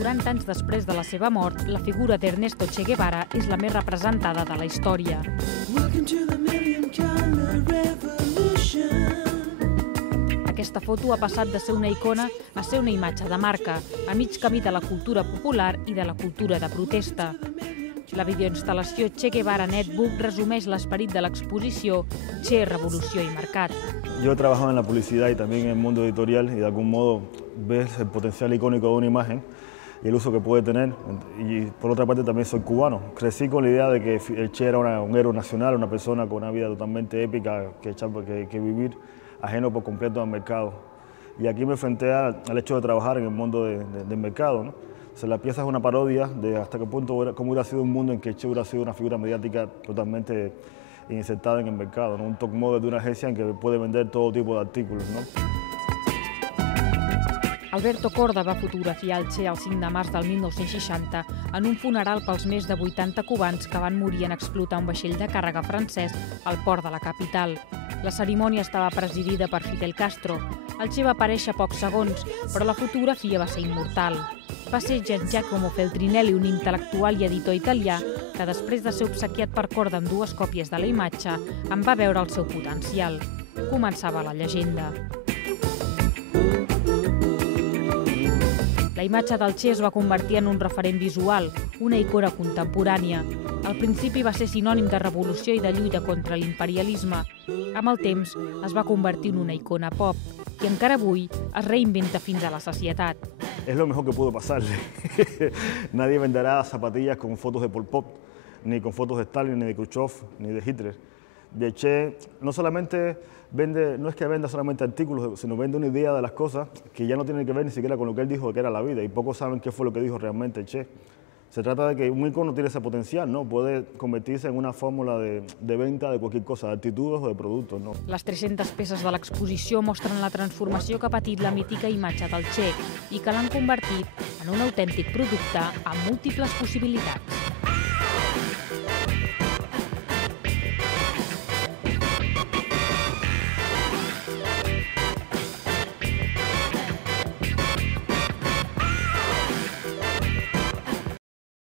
40 anys després de la seva mort, la figura d'Ernesto Che Guevara és la més representada de la història. Aquesta foto ha passat de ser una icona a ser una imatge de marca, a mig camí de la cultura popular i de la cultura de protesta. La videoinstal·lació Che Guevara Netbook resumeix l'esperit de l'exposició Che, Revolució y Mercat. Yo he trabajado en la publicidad y también en el mundo editorial y de algún modo ves el potencial icónico de una imagen y el uso que puede tener. Y por otra parte también soy cubano. Crecí con la idea de que el Che era un héroe nacional, una persona con una vida totalmente épica que vivir ajeno por completo al mercado. Y aquí me enfrenté al hecho de trabajar en el mundo del mercado, ¿no? O sea, la pieza es una parodia de hasta qué punto cómo hubiera sido un mundo en que el Che hubiera sido una figura mediática totalmente insertada en el mercado, ¿no? Un top model de una agencia en que puede vender todo tipo de artículos, ¿no? Alberto Korda va fotografiar el Che el 5 de març del 1960 en un funeral pels més de 80 cubans que van morir en explotar un vaixell de càrrega francès al port de la capital. La cerimònia estava presidida per Fidel Castro. El Che va aparèixer pocs segons, però la fotografia va ser immortal. Va ser Gian Giacomo Feltrinelli, un intel·lectual i editor italià, que després de ser obsequiat per Korda amb 2 còpies de la imatge, en va veure el seu potencial. Començava la llegenda. La imatge del Che es va convertir en un referent visual, una icona contemporània. Al principi va ser sinònim de revolució i de lluita contra l'imperialisme. Amb el temps es va convertir en una icona pop i encara avui es reinventa fins a la sacietat. Es lo mejor que pudo pasarle. Nadie venderá zapatillas con fotos de Pol Pot, ni con fotos de Stalin, ni de Khrushchev, ni de Hitler. El Che no es que venda solamente artículos, sino vende una idea de las cosas que ya no tienen que ver ni siquiera con lo que él dijo que era la vida, y pocos saben qué fue lo que dijo realmente el Che. Se trata de que un icono tiene ese potencial, ¿no? Puede convertirse en una fórmula de venta de cualquier cosa, de actitudes o de productos, ¿no? Les 300 peces de l'exposició mostren la transformació que ha patit la mítica imatge del Che i que l'han convertit en un autèntic producte amb múltiples possibilitats.